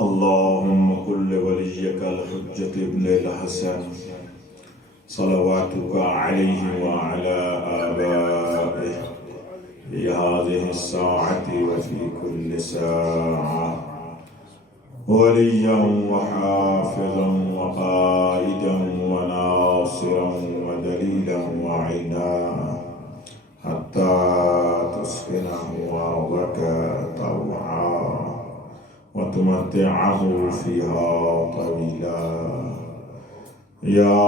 اللهم كن لوليك الحجة ابن الحسن صلواتك عليه وعلى آبائه في هذه الساعة وفي كل ساعة وليا وحافظا وقائدا وناصرا ودليلا وعينا حتى تسكنه أرضك طوعا وتمتعه فيها طويلا يا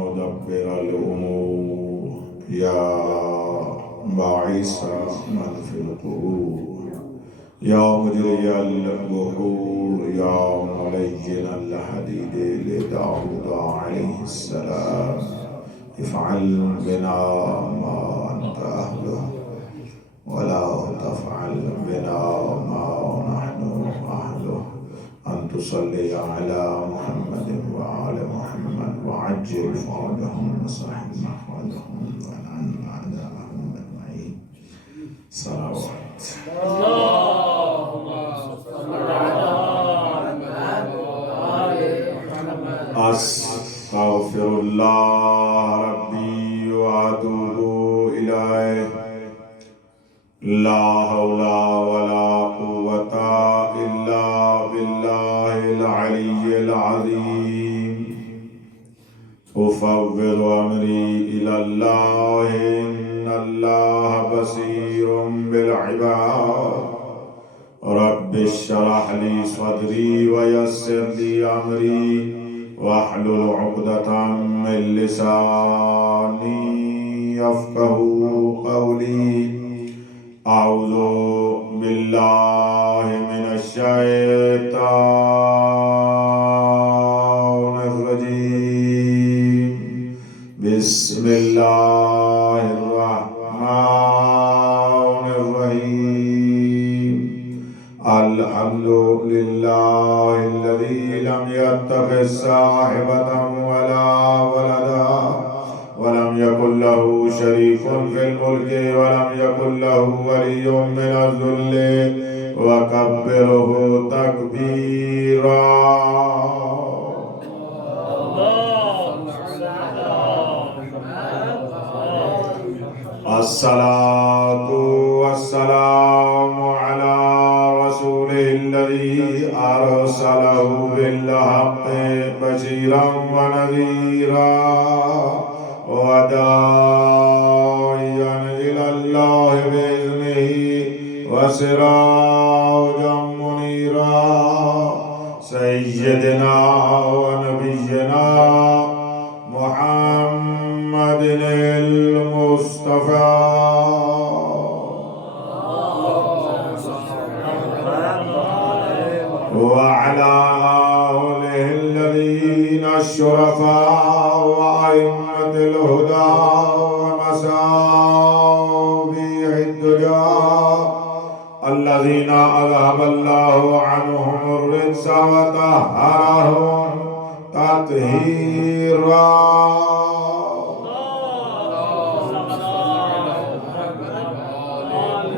مدبر الأمور يا باعث من في القبور يا مجري البحور يا ملين الحديد لداود عليه السلام افعل بنا ما أنت أهله ولا تفعل بنا ما نحن أهله أن تصلي على محمد وآل محمد وعجل فرجهم وسهل مخرجهم ولعن أعداءهم أجمعين صلوات اللهم صل على محمد وآل محمد. أستغفر الله ربي وأتوب إليه لا حول ولا قوة إلا بالله العلي العظيم أفوض أمري إلى الله إن الله بصير بالعباد رب اشرح لي صدري ويسر لي أمري واحلل عقدة من لساني يفقه قولي أعوذ بالله من الشيطان الرجيم بسم الله الرحمن الرحيم الحمد لله الذي لم يتخذ صاحبة ولا ولدا ولم يكن له شريك في الملك ولم يكن له ولي من الذل وكبره تكبيرا الصلاة والسلام على رسوله الذي أرسله بالحق بشيرا ونذيرا وداعيا إلى الله بإذنه وسراجا منيرا سيدنا ونبينا محمد المصطفى وعلى آله الذين الشرفاء وأئمة الهدى ومصابيح الدجى الذين أذهب الله عنهم الرجس وطهرهم تطهيرا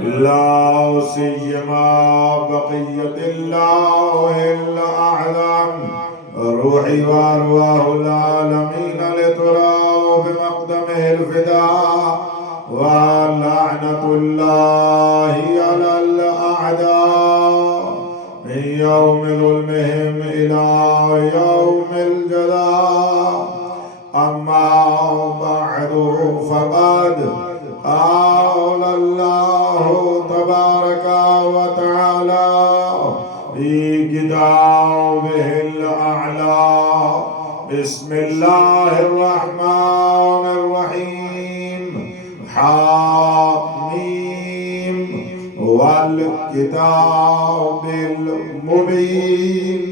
لا سيما بقية الله الأعظم روحي وأرواح العالمين لتراه بمقدمه الفداء ولعنة الله على الأعداء من يوم ظلمهم إلى يوم الجزاء أما بعد فقد قال الله تبارك وتعالى في كتابه الأعلى بسم الله الرحمن الرحيم حميم والكتاب المبين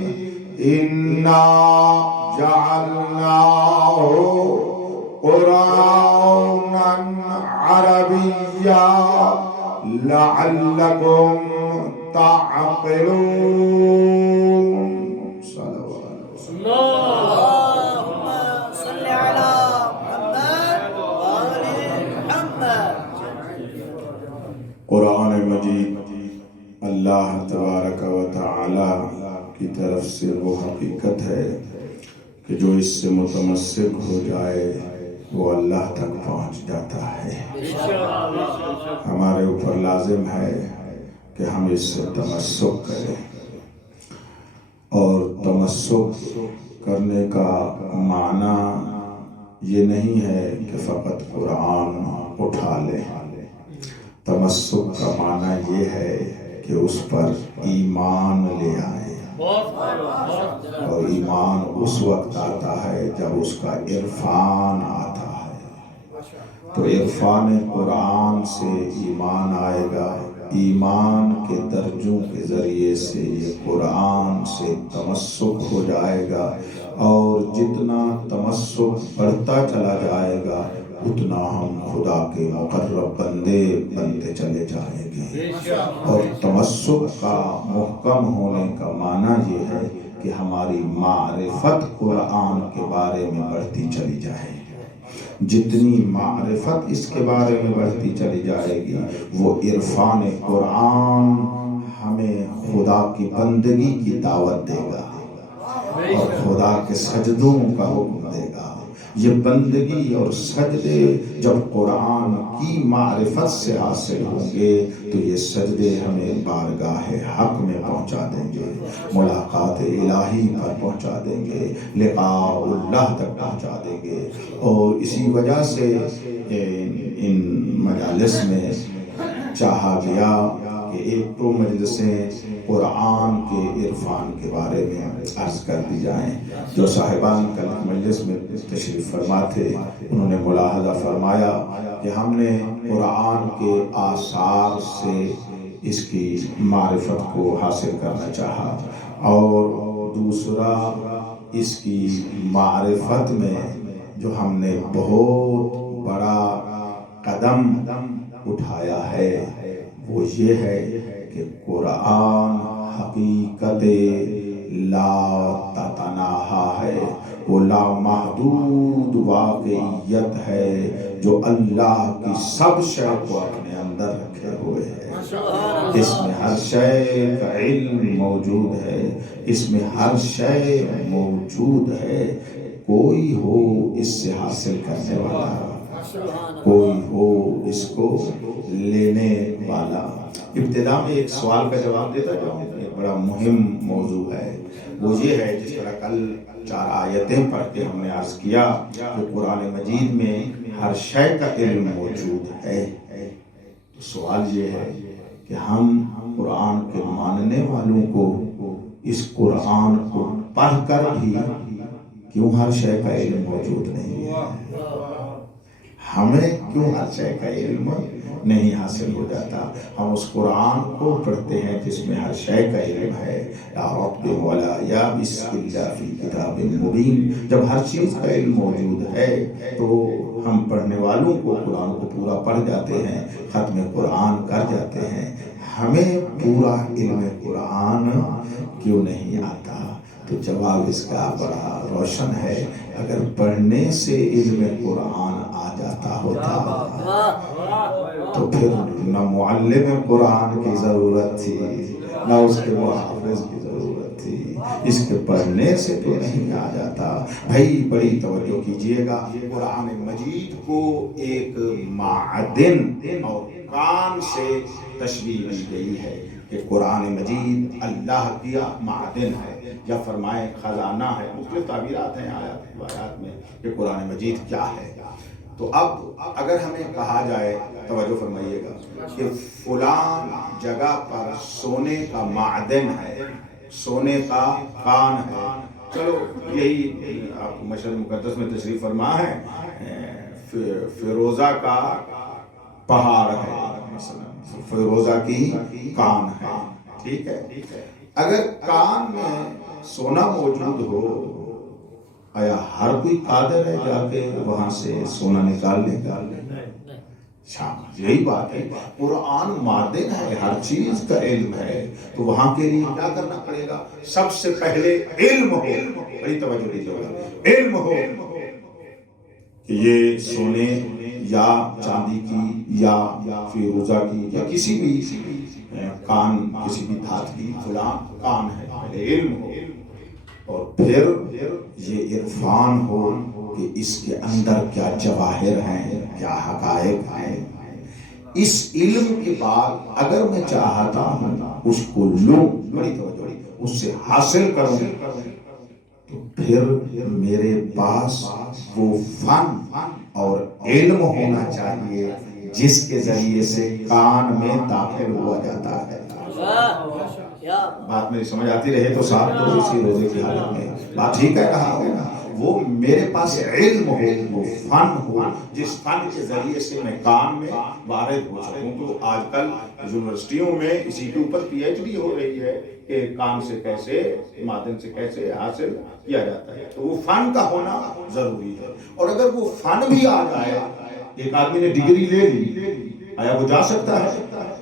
إنا جعلناه قرآنا عربيا لعلكم تعقلون صلوات اللهم صل على محمد وآل محمد. قرآن مجید اللہ تبارک و تعالی کی طرف سے وہ حقیقت ہے کہ جو اس سے متمسک ہو جائے وہ اللہ تک پہنچ جاتا ہے۔ ہمارے اوپر لازم ہے کہ ہم اس سے تمسک کریں، اور تمسک کرنے کا معنی یہ نہیں ہے کہ فقط قرآن اٹھا لیں۔ تمسک کا معنی یہ ہے کہ اس پر ایمان لے آئے، اور ایمان اس وقت آتا ہے جب اس کا عرفان آتا ہے۔ تو عرفان قرآن سے ایمان آئے گا، ایمان کے درجوں کے ذریعے سے یہ قرآن سے تمسک ہو جائے گا، اور جتنا تمسک بڑھتا چلا جائے گا اتنا ہم خدا کے مقرب بندے بنتے چلے جائیں گے۔ اور تمسک کا محکم ہونے کا معنی یہ ہے کہ ہماری معرفت قرآن کے بارے میں بڑھتی چلی جائے گی۔ جتنی معرفت اس کے بارے میں بڑھتی چلی جائے گی، وہ عرفان قرآن ہمیں خدا کی بندگی کی دعوت دے گا اور خدا کے سجدوں کا حکم دے گا۔ یہ بندگی اور سجدے جب قرآن کی معرفت سے حاصل ہوں گے تو یہ سجدے ہمیں بارگاہ حق میں پہنچا دیں گے، ملاقات الہی پر پہنچا دیں گے، لقاء اللہ تک پہنچا دیں گے۔ اور اسی وجہ سے ان مجالس میں چاہا گیا کہ ایک تو مجلسیں قرآن کے عرفان کے بارے میں عرض کر دی جائیں۔ جو صاحبان کل مجلس میں تشریف فرما تھے انہوں نے ملاحظہ فرمایا کہ ہم نے قرآن کے آثار سے اس کی معرفت کو حاصل کرنا چاہا، اور دوسرا اس کی معرفت میں جو ہم نے بہت بڑا قدم اٹھایا ہے وہ یہ ہے کہ قرآن حقیقت لا تتناہا ہے، وہ لامحدود واقعیت ہے جو اللہ کی سب شے کو اپنے اندر رکھے ہوئے ہے۔ اس میں ہر شے کا علم موجود ہے، اس میں ہر شے موجود ہے۔ کوئی ہو اس سے حاصل کرنے والا، کوئی ہو اس کو لینے والا۔ ابتدا میں ایک سوال کا جواب دیتا جاؤں، ایک بڑا مہم موضوع ہے، وہ یہ ہے جس طرح کل 4 آیتیں پڑھ کے ہم نے عرض کیا کہ قرآن مجید میں ہر شے کا علم موجود ہے۔ تو سوال یہ ہے کہ ہم قرآن کے ماننے والوں کو اس قرآن کو پڑھ کر بھی کیوں ہر شے کا علم موجود نہیں ہے؟ ہمیں کیوں ہر شے کا علم نہیں حاصل ہو جاتا؟ ہم اس قرآن کو پڑھتے ہیں جس میں ہر شے کا علم ہے۔ لا رطب ولا یابس الا فی کتاب مبین۔ جب ہر چیز کا علم موجود ہے تو ہم پڑھنے والوں کو قرآن کو پورا پڑھ جاتے ہیں، ختم قرآن کر جاتے ہیں۔ ہمیں پورا علم قرآن کیوں نہیں آتا؟ تو جواب اس کا بڑا روشن ہے۔ اگر پڑھنے سے علم قرآن آ جاتا ہوتا تو پھر نہ معلم قرآن کی ضرورت تھی، نہ اس کے محافظ کی ضرورت تھی۔ اس کے پڑھنے سے تو نہیں آ جاتا۔ بھائی بڑی توجہ کیجئے گا، قرآن مجید کو ایک معدن اور کان سے تشبیہ دی گئی ہے کہ قرآن مجید اللہ کیا معدن ہے، یا فرمائے خزانہ ہے۔ مختلف تعبیرات ہیں آیات میں کہ قرآن مجید کیا ہے۔ تو اب اگر ہمیں کہا جائے، توجہ فرمائیے گا، کہ فلان جگہ پر سونے کا معدن ہے، سونے کا کان ہے، چلو یہی آپ مشرق مقدس میں تشریف فرما ہے، فیروزہ کا پہاڑ ہے، مثلا فیروزہ کی کان ہے، ٹھیک ہے۔ اگر کان میں سونا موجود ہو، آیا ہر کوئی قادر ہے جا کے وہاں سے سونا نکالنے کا؟ یہی بات ہے، قرآن معدن ہے، ہر چیز کا علم ہے، تو وہاں کے لیے کیا کرنا پڑے گا؟ سب سے پہلے علم ہو۔ بڑی توجہ دیجیے گا، علم ہو کہ یہ سونے یا چاندی کی یا فیروزہ کی یا کسی بھی کان، کسی بھی دھات کی فلاں کان ہے، پہلے علم ہو، اور پھر یہ عرفان ہو کہ اس کے اندر کیا جواہر ہیں، کیا حقائق ہیں۔ اس علم کے بعد اگر میں چاہتا ہوں اس کو لوں، بڑی توجہ، اس سے حاصل کروں، تو پھر میرے پاس وہ فن اور علم ہونا چاہیے جس کے ذریعے سے کان میں داخل ہوا جاتا ہے۔ بات میری سمجھ آتی رہے تو صاحب تو اسی روزے کی حالت میں بات ٹھیک کہہ رہا ہوں، وہ میرے پاس علم ہو، وہ فن ہو جس فن کے ذریعے سے میں کام میں وارد ہو سکوں۔ تو آج کل یونیورسٹیوں میں اسی کے اوپر پی ایچ ڈی ہو رہی ہے کہ کام سے کیسے، مادن سے کیسے حاصل کیا جاتا ہے، تو وہ فن کا ہونا ضروری ہے۔ اور اگر وہ فن بھی آ جائے، ایک آدمی نے ڈگری لے لی، آیا وہ جا سکتا ہے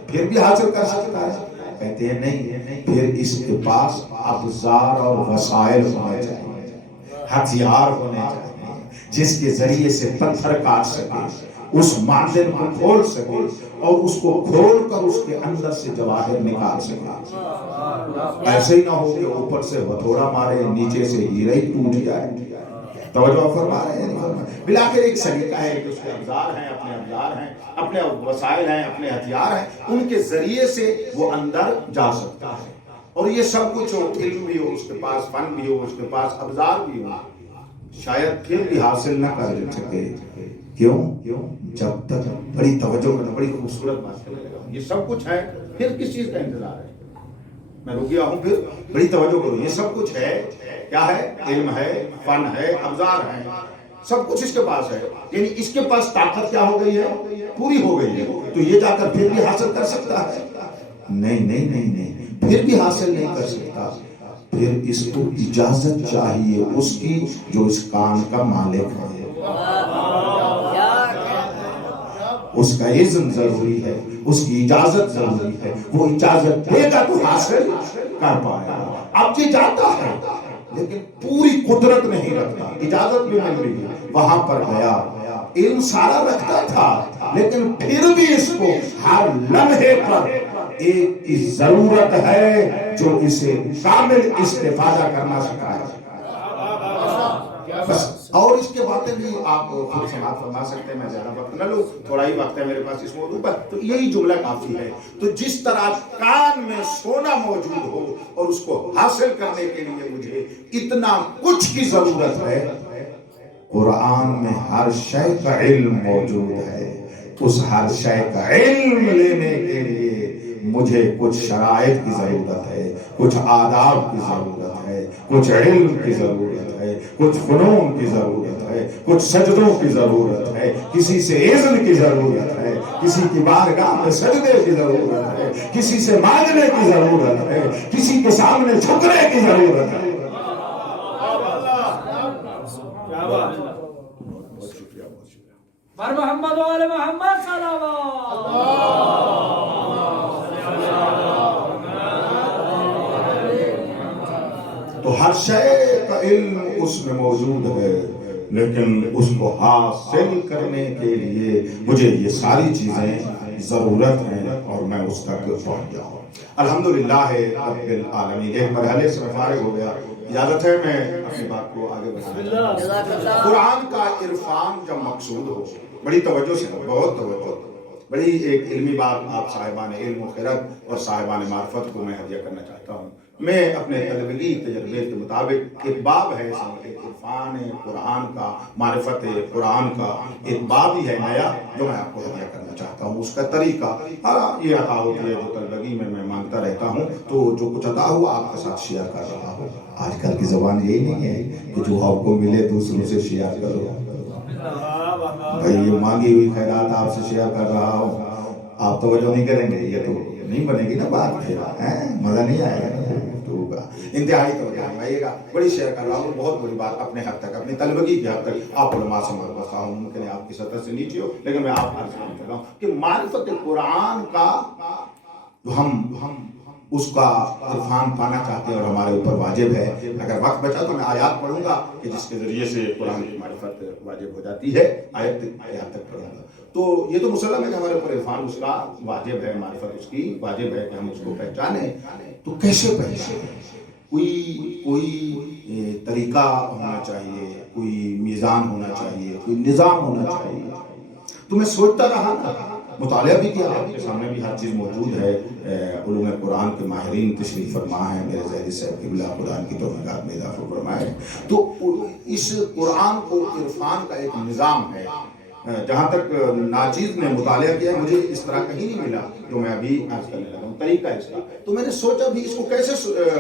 پھر بھی حاصل کر سکتا ہے؟ کہتے ہیں نہیں، پھر اس کے پاس ابزار اور وسائل ہونے چاہیے، ہتھیار ہونے چاہیے جس کے ذریعے سے پتھر کاٹ سکے، اس معدن کو کھول سکے اور اس کو کھول کر اس کے اندر سے جواہر نکال سکے۔ ایسے ہی نہ ہو کہ اوپر سے ہتھوڑا مارے، نیچے سے ہیرا ہی ٹوٹ جائے۔ توجہ فرما رہے ہیں؟ بلاخر ایک سلیقہ ہے کہ اس کے ابزار ہیں، اپنے ابزار ہیں، اپنے وسائل ہیں، اپنے ہتھیار ہیں، ان کے ذریعے سے وہ اندر جا سکتا ہے۔ اور یہ سب کچھ ہو، علم بھی ہو اس کے پاس، فن بھی ہو اس کے پاس، ابزار بھی ہو، شاید پھر بھی حاصل نہ کر سکے۔ کیوں؟ جب تک، بڑی توجہ کرنا، بڑی خوبصورت بات کرنے لگا، یہ سب کچھ ہے، پھر کس چیز کا انتظار ہے؟ میں رک گیا ہوں، پھر بڑی توجہ کرو، یہ سب کچھ ہے، کیا ہے؟ علم ہے، فن ہے، ابزار ہیں، سب کچھ اس کے پاس ہے، یعنی اس کے پاس طاقت کیا ہو گئی ہے؟ پوری ہو گئی ہے، تو یہ جا کر پھر بھی حاصل کر سکتا ہے؟ نہیں، پھر بھی حاصل نہیں کر سکتا۔ پھر اس کو اجازت چاہیے اس کی جو اس کان کا مالک ہے، اس کا اذن ضروری ہے، اس کی اجازت ضروری ہے، وہ اجازت دے گا تو حاصل کر پائے گا۔ اب یہ جاتا ہے لیکن پوری قدرت نہیں رکھتا، اجازت بھی مل رہی ہے، وہاں پر گیا، علم سارا رکھتا تھا لیکن پھر بھی اس کو ہر لمحے پر ایک کی ضرورت ہے جو اسے کامل استفادہ کرنا سکھائے۔ بس، اور اس کے باتیں بھی آپ خود سماعت فرما سکتے ہیں، میں زیادہ وقت نہ لوں، تھوڑا ہی وقت ہے میرے پاس اس موضوع پر، تو یہی جملہ کافی ہے۔ تو جس طرح کان میں سونا موجود ہو اور اس کو حاصل کرنے کے لیے مجھے اتنا کچھ کی ضرورت ہے، قرآن میں ہر شے کا علم موجود ہے۔ اس ہر شے کا علم لینے کے لیے مجھے کچھ شرائط کی ضرورت ہے، کچھ آداب کی ضرورت ہے، کچھ علم کی ضرورت ہے، کچھ فنون کی ضرورت ہے، کچھ سجدوں کی ضرورت ہے، کسی سے اذن کی ضرورت ہے، کسی کی بارگاہ میں سجدے کی ضرورت ہے، کسی سے مانگنے کی ضرورت ہے، کسی کے سامنے جھکنے کی ضرورت ہے۔ بہت شکریہ۔ بر محمد و آل محمد صلوات۔ تو ہر شے کا علم اس میں موجود ہے، لیکن اس کو حاصل کرنے کے لیے مجھے یہ ساری چیزیں ضرورت ہیں اور میں اس تک پہنچ جاؤں۔ الحمدللہ رب العالمین، ایک مرحلے سے فارغ ہو گیا، اجازت ہے میں اپنی بات کو آگے بڑھاؤں۔ قرآن کا عرفان جب مقصود ہو، بڑی توجہ سے، بہت توجہ، بڑی ایک علمی بات آپ صاحبان علم و خرد اور صاحبان معرفت کو میں ہدیہ کرنا چاہتا ہوں۔ میں اپنے طلبگی تجربے کے مطابق ایک باب ہے عرفان قرآن کا، معرفت قرآن کا ایک باب ہی ہے نیا جو میں آپ کو ہدیہ کرنا چاہتا ہوں۔ اس کا طریقہ، یہ عطا ہوتی ہے جو طلبگی میں مانگتا رہتا ہوں، تو جو کچھ عطا ہوا آپ کے ساتھ شیئر کر رہا ہوں۔ آج کل کی زبان یہی نہیں ہے کہ جو آپ کو ملے دوسروں سے شیئر کرو۔ بھائی یہ مانگی ہوئی خیرات آپ سے شیئر کر رہا ہوں، آپ توجہ نہیں کریں گے، یہ تو نہیں بنے گی نا بات، پھر مزہ نہیں آئے گا نا، ہوگا انتہائی توجہ آئیے گا۔ بڑی شیئر کر رہا ہوں، بہت بڑی بات اپنے حد تک، اپنی طلبگی کی حد تک آپ علماء سے مربوطہ ہوں، ممکن ہے آپ کی سطح سے نیچے ہو، لیکن میں آپ عرض کرنا چاہ رہا ہوں کہ معرفت قرآن کا ہم اس کا عرفان پانا چاہتے ہیں اور ہمارے اوپر واجب ہے. اگر وقت بچا تو میں آیات پڑھوں گا کہ جس کے ذریعے سے قرآن کی معرفت واجب ہو جاتی ہے. آیت تک پڑھوں گا. تو یہ تو مسلم ہے کہ ہمارے اوپر عرفان اس کا واجب ہے, معرفت اس کی واجب ہے کہ ہم اس کو پہچانیں. تو کیسے پہچانیں؟ کوئی طریقہ ہونا چاہیے, کوئی میزان ہونا چاہیے, کوئی نظام ہونا چاہیے. تو میں سوچتا رہا, مطالعہ بھی کیا, آپ کے سامنے بھی ہر چیز موجود ہے. علوم قرآن کے ماہرین تشریف فرما ہیں, میرے ظاہر صاحب قبلہ قرآن کی توفیقات میں اضافہ فرمائے. تو اس قرآن کو عرفان کا ایک نظام ہے. جہاں تک ناچیز نے مطالعہ کیا, مجھے اس طرح کہیں نہیں ملا جو میں ابھی عرض کرنے لگا ہوں طریقہ اس کا. تو میں نے سوچا بھی اس کو کیسے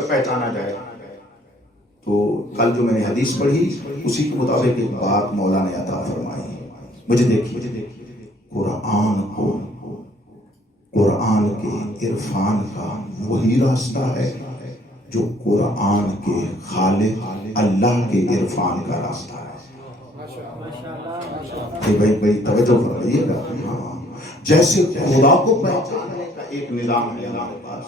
پہچانا جائے. تو کل جو میں نے حدیث پڑھی اسی کے مطابق ایک بات مولا نے عطا فرمائی. مجھے دیکھیے, قرآن کے عرفان کا وہی راستہ ہے جو قرآن کے خالق اللہ کے عرفان کا راستہ ہے. بھائی توجہ فرمائیے گا. جیسے خدا کو پہچاننے کا ایک نظام ہے ہمارے پاس,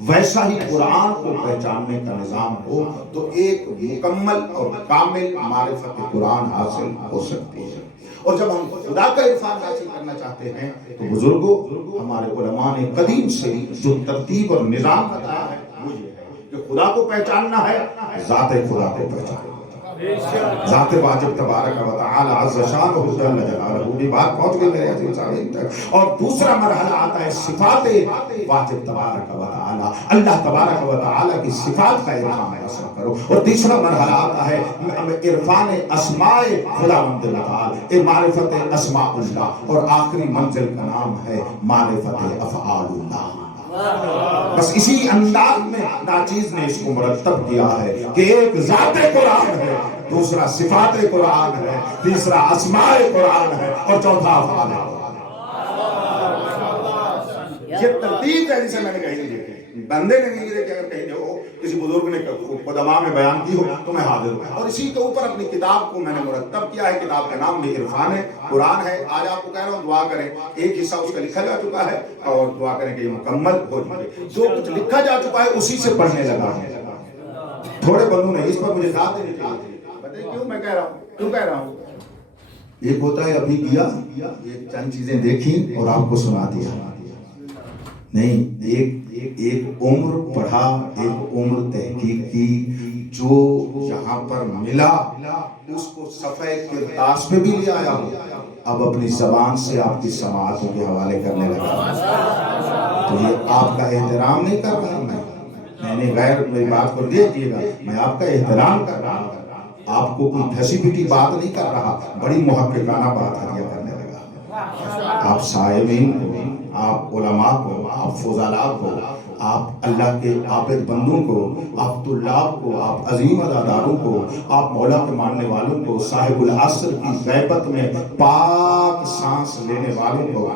ویسا ہی قرآن کو پہچاننے کا نظام ہو تو ایک مکمل اور کامل معرفت قرآن حاصل ہو سکتی ہے. اور جب ہم خدا کا عرفان حاصل کرنا چاہتے ہیں تو بزرگوں, ہمارے علماء نے قدیم سے جو ترتیب اور نظام بتایا ہے وہ یہ ہے کہ خدا کو پہچاننا ہے, ذات خدا کو پہچاننا, ذات واجب تبارک و تعالی عز شانہ جل جلالہ. یہ بات پہنچ گئی میرے عزیز سامعین تک. اور دوسرا مرحلہ آتا ہے صفات واجب تبارک و تعالی, اللہ تبارک و تعالی کی صفات کا عرفان حاصل کرو. اور تیسرا مرحلہ آتا ہے عرفان اسماء خداوند تعالی, معرفت اسماء اللہ. اور آخری منزل کا نام ہے معرفت افعال اللہ. بس اسی انداز میں ناچیز نے اس کو مرتب کیا ہے کہ ایک ذات قرآن ہے, دوسرا صفات قرآن ہے, تیسرا اسماء قرآن ہے, اور چوتھا افعال ہے. یہ ترتیب ہے جسے میں نے کہیں نہیں دیکھی, بندے نے نہیں دیکھا. اگر کہیں ہو کسی بزرگ نے قدماء میں بیان کی ہو تو میں حاضر ہوں. اور اسی کے اوپر اپنی کتاب کو میں نے مرتب کیا ہے. کتاب کا نام بھی عرفان ہے, قرآن ہے. آج آپ کو کہہ رہا ہوں دعا کریں, ایک حصہ اس کا لکھا جا چکا ہے, اور دعا کریں کہ یہ مکمل ہو جائے. جو کچھ لکھا جا چکا ہے اسی سے پڑھنے لگا ہے. تھوڑے بندوں نے اس پر مجھے ساتھ دینی چاہیے. بتائیں کیوں میں کہہ رہا ہوں, کیوں کہہ رہا ہوں. ایک ہوتا ہے ابھی کیا, ایک چند چیزیں دیکھی اور آپ کو سنا دیا. نہیں, ایک عمر پڑھا, ایک عمر تحقیق کی, جو یہاں پر ملا اس کو صفحہ کرتاس پہ بھی لے آیا ہوں. اب اپنی زبان سے آپ کی سماعتوں کے حوالے کرنے لگا. تو یہ آپ کا احترام نہیں کر رہا میں نے غیر, میری بات کو دیکھیے گا, میں آپ کا احترام کر رہا ہوں. آپ کو کوئی دھسی پیٹی بات نہیں کر رہا, بڑی محققانہ بات ہدیہ کرنے لگا. آپ سائمین کو, آپ علماء کو, آپ فضلاء کو, آپ اللہ کے عابد بندوں کو, آپ طلاب کو, آپ عظیم اداداروں کو, آپ مولا کے ماننے والوں کو, صاحب العصر کی غیبت میں پاک سانس لینے والوں کو,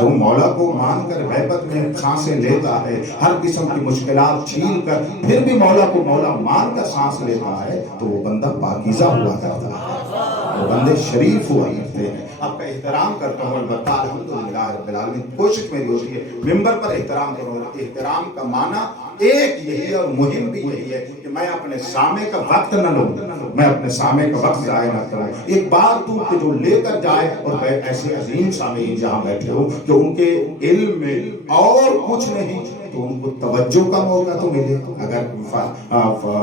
جو مولا کو مان کر غیبت میں سانسیں لیتا ہے, ہر قسم کی مشکلات جھیل کر پھر بھی مولا کو مولا مان کر سانس لیتا ہے, تو وہ بندہ پاکیزہ ہوا کرتا ہے, وہ بندے شریف ہوا کرتے ہیں. آپ کا احترام کرتا ہوں البتہ الحمدللہ رب العالمین. کوشش میری ہوتی ہے ممبر پر احترام کروں. احترام کا معنی ایک یہی ہے اور مہم بھی یہی ہے کہ میں اپنے سامع کا وقت نہ لوں, میں اپنے سامع کا وقت ضائع نہ کروں. ایک بات تو کہ جو لے کر جائے, اور ایسے عظیم سامعین جہاں بیٹھے ہو کہ ان کے علم میں اور کچھ نہیں تو ان کو توجہ کا موقع تو ملے. اگر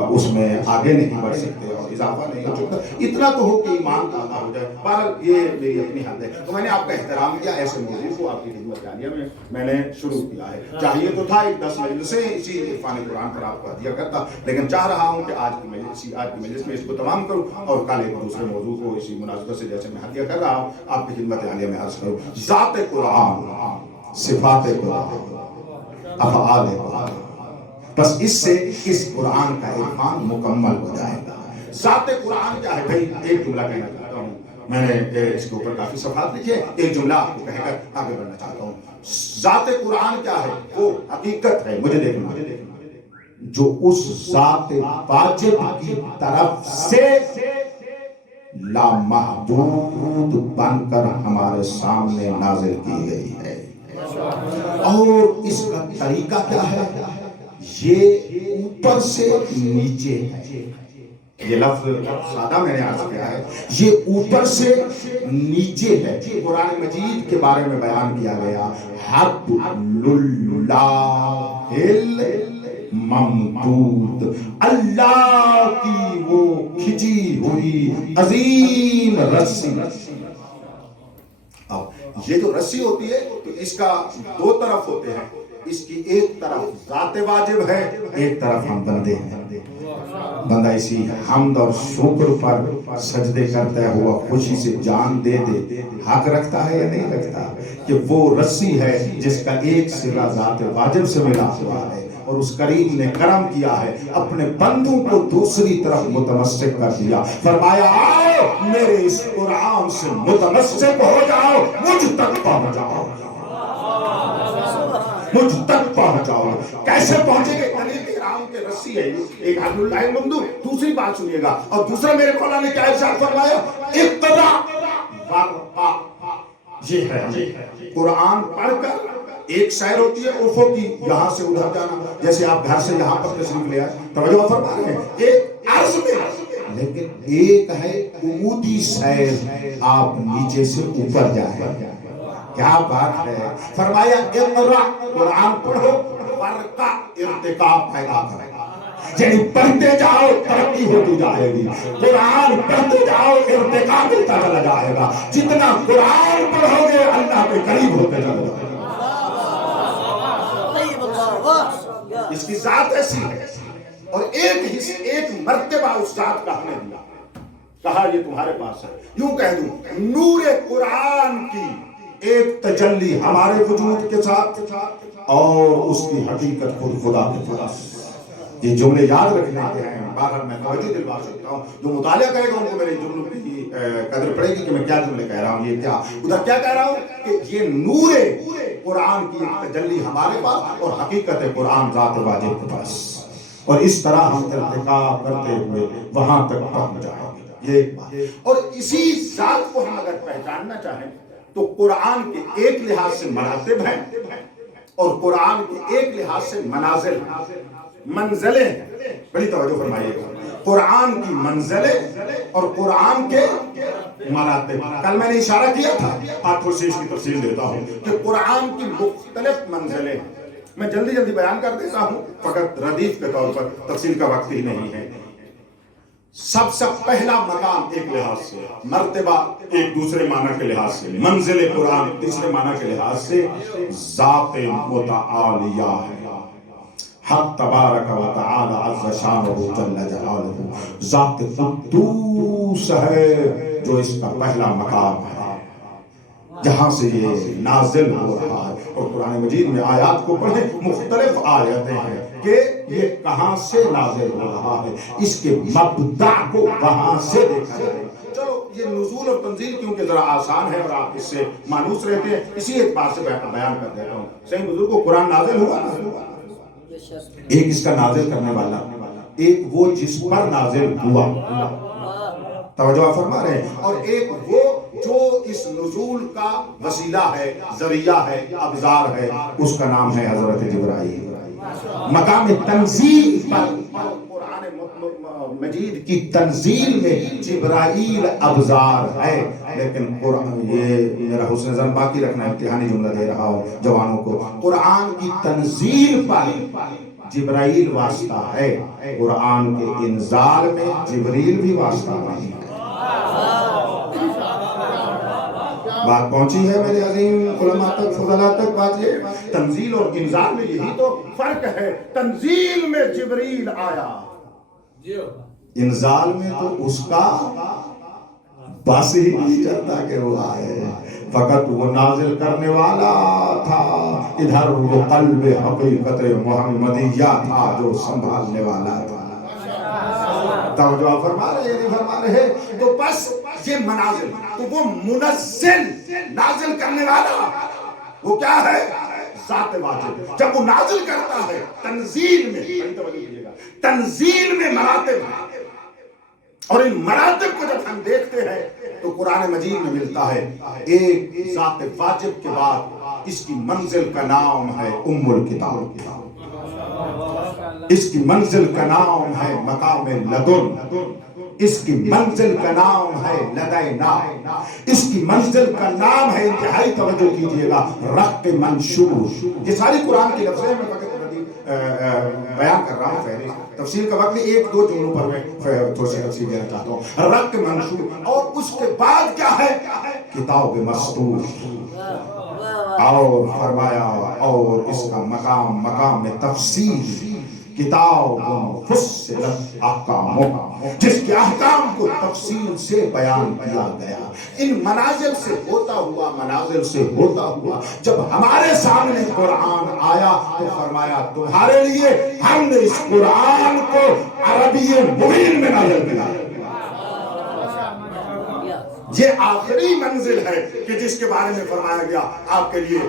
اس میں آگے نہیں بڑھ سکتے اور اضافہ نہیں ہو سکتا, اتنا تو ہو کہ ایمان کا عطا ہو جائے. بہرحال یہ میری اپنی حد ہے. تو میں نے آپ کا احترام کیا, ایسے موضوع کو آپ کی خدمت جاریہ میں نے شروع کیا ہے. چاہیے تو تھا ایک 10 مجلسیں اسی عرفان قرآن پر آپ کو ہدیہ کرتا, لیکن چاہ رہا ہوں کہ آج کی مجلس میں اس کو تمام کروں, اور کل ایک دوسرے موضوع کو اسی مناسبت سے جیسے میں ہدیہ کر رہا ہوں آپ کی خدمت عالیہ میں عرض کروں. ذات قرآن, صفات قرآن, افعال قرآن, بس اس سے اس قرآن کا عرفان مکمل ہو جائے گا. ذات قرآن کیا ہے بھائی, ایک جملہ کہنا چاہتا ہوں. میں نے اس کے اوپر کافی صفحات لکھے, ایک جملہ آپ کو کہہ کر آگے بڑھنا چاہتا ہوں. ذات قرآن کیا ہے, وہ حقیقت ہے. مجھے دیکھنا جو اس ذات واجب کی طرف سے لامحدود بن کر ہمارے سامنے نازل کی گئی ہے. اور اس کا طریقہ کیا ہے؟ یہ اوپر سے نیچے ہے. یہ لفظ سادہ میں نے عرض کیا ہے، یہ اوپر سے نیچے ہے. قرآن مجید کے بارے میں بیان کیا گیا حبل اللہ الممدود، اللہ کی وہ کھچی ہوئی عظیم رسی. اب یہ جو رسی ہوتی ہے تو اس کا دو طرف ہوتے ہیں، اس کی ایک طرف ذات واجب ہے، ایک طرف ہم بندے ہیں. بندہ اسی حمد اور شکر پر سجدے کرتا ہوا خوشی سے جان دے دے حق رکھتا ہے یا نہیں رکھتا کہ وہ رسی ہے جس کا ایک سرا ذات واجب سے ملا ہوا ہے، اور اس کریم نے کرم کیا ہے، اپنے بندوں کو دوسری طرف متمسک کر دیا. فرمایا آؤ میرے اس قرآن سے متمسک ہو جاؤ، مجھ تک پہنچ جاؤ، مجھ تک پہنچ جاؤ. کیسے پہنچے گے؟ کرام کے رسی ہے ایک حبل اللہ الممدود. دوسری بات سنیے گا، اور دوسرا میرے مولا نے کیا ارشاد فرمایا؟ اقرا ورقا. یہ ہے قرآن پڑھ کر ایک سیر ہوتی ہے افق کی، یہاں سے ادھر جانا، جیسے آپ گھر سے یہاں پر تشریف لے آئے، توجہ فرما رہے ہیں، ایک عرض میں. لیکن ایک ہے عمودی سیر، آپ نیچے سے اوپر جائیں. کیا بات ہے! فرمایا اقرا، قرآن پڑھو، ورقا، ارتقا پیدا کرے گا. یعنی پڑھتے جاؤ ترقی ہوتی جائے گی، قرآن پڑھتے جاؤ ارتقا ملتا چلا جائے گا. جتنا قرآن پڑھو گے اللہ کے قریب ہوتے چلے جائے گا. اس کی ذات ایسی ہے، اور ایک مرتبہ اس ذات کا ہمیں دیا، کہا یہ تمہارے پاس ہے. یوں کہہ دوں نور قرآن کی ایک تجلی ہمارے وجود کے ساتھ، اور اس کی حقیقت خود خدا کے پاس. یہ جملے یاد رکھنے کے ہیں، باہر میں توجہ دلوا سکتا ہوں. جو مطالعہ کرے گا ان کو میرے جملوں کی قدر پڑے گی کہ میں کیا جملے کہہ رہا ہوں. یہ کیا ادھر کیا کہہ رہا ہوں کہ یہ نور قرآن کی ایک تجلی ہمارے پاس، اور حقیقت قرآن ذات واجب کے پاس. اور اس طرح ہم ارتقا کرتے ہوئے وہاں تک پہنچ جائیں گے. یہ ایک بات. اور اسی ذات کو ہم اگر پہچاننا چاہیں تو قرآن کے ایک لحاظ سے مراتب ہیں، اور قرآن کے ایک لحاظ سے منازل منزلیں. بڑی توجہ فرمائیے گا، قرآن کی منزلیں اور قرآن کے مراتب. کل میں نے اشارہ کیا تھا، آج تھوڑی سی اس کی تفصیل دیتا ہوں کہ قرآن کی مختلف منزلیں ہیں. میں جلدی بیان کر دیتا ہوں، فقط ردیف کے طور پر، تفصیل کا وقت ہی نہیں ہے. سب سے پہلا مقام ایک لحاظ سے، مرتبہ ایک دوسرے معنی کے لحاظ سے، منزل قرآن تیسرے معنی کے لحاظ سے ذات متعالیہ ہے. حق تبارک و تعالی عز شانہ جل جلالہ ذات قدوس ہے، جو اس کا پہلا مقام ہے، جہاں سے یہ نازل ہو رہا ہے. اور قرآن مجید میں آیات کو پڑھیں، مختلف آیتیں ہیں کہ یہ کہاں سے نازل ہو رہا ہے، اس کے مبدأ کو وہاں سے دیکھا جائے. چلو یہ نزول اور تنزیل کیونکہ ذرا آسان ہے اور آپ اس سے مانوس رہتے ہیں، اسی اعتبار سے بیان کر دیتا ہوں. صحیح بزرگ کو قرآن نازل ہوا نا، ایک اس کا نازل کرنے والا، ایک وہ جس پر نازل ہوا، توجہ فرما رہے ہیں، اور ایک وہ جو اس نزول کا وسیلہ ہے، ذریعہ ہے، ابزار ہے، اس کا نام ہے حضرت جبرائیل. مقام تنزیل پر قرآن مجید کی تنزیل میں جبرائیل ابزار ہے. لیکن قرآن، یہ میرا حسن ظن باقی رکھنا، امتحانی جملہ دے رہا ہوں جوانوں کو، قرآن کی تنزیل پر جبرائیل واسطہ ہے، قرآن کے انزال میں جبریل بھی واسطہ نہیں ہے. بات پہنچی ہے میرے عظیم علماء تک، فضلاء تک. بات یہ تنزیل اور انزال میں یہی تو فرق ہے. تنزیل میں جبریل آیا، انزال میں تو اس کا بس ہی نہیں چلتا کہ وہ آئے، فقط وہ نازل کرنے والا تھا، ادھر وہ قلب حقیقت محمدیہ تھا جو سنبھالنے والا تھا. توجہ فرما رہے نہیں فرما رہے؟ تو بس یہ منازل، تو وہ منزل نازل کرنے والا وہ کیا ہے؟ ذات واجب. جب وہ نازل کرتا ہے تنزیل میں، تنزیل میں مراتب ہیں. اور ان مراتب کو جب ہم دیکھتے ہیں تو قرآن مجید میں ملتا ہے ایک ذات واجب کے بعد اس کی منزل کا نام ہے ام الکتاب، اس کی منزل کا نام ہے مقام لدن، اس کی منزل کا نام ہے لدینا، اس کی منزل کا نام ہے، انتہائی توجہ کیجئے گا، رق منشور۔ یہ ساری قرآن کی لفظیں میں فقط بیان کر رہا ہوں، فہرست تفسیر کا وقت نہیں، ایک دو جملوں پر میں تھوڑی سی تفسیر دینا چاہتا ہوں۔ رق منشور، اور اس کے بعد کیا ہے؟ کتاب مسطور، اور فرمایا اور اس کا مقام تفسیر، کتاب فصلت احکامہ، جس کے احکام کو تفصیل سے بیان کیا گیا۔ ان منازل سے ہوتا ہوا جب ہمارے سامنے قرآن آیا تو فرمایا تمہارے لیے ہم نے اس قرآن کو عربی مبین میں نازل کیا۔ یہ آخری منزل ہے کہ جس کے بارے میں فرمایا گیا آپ کے لیے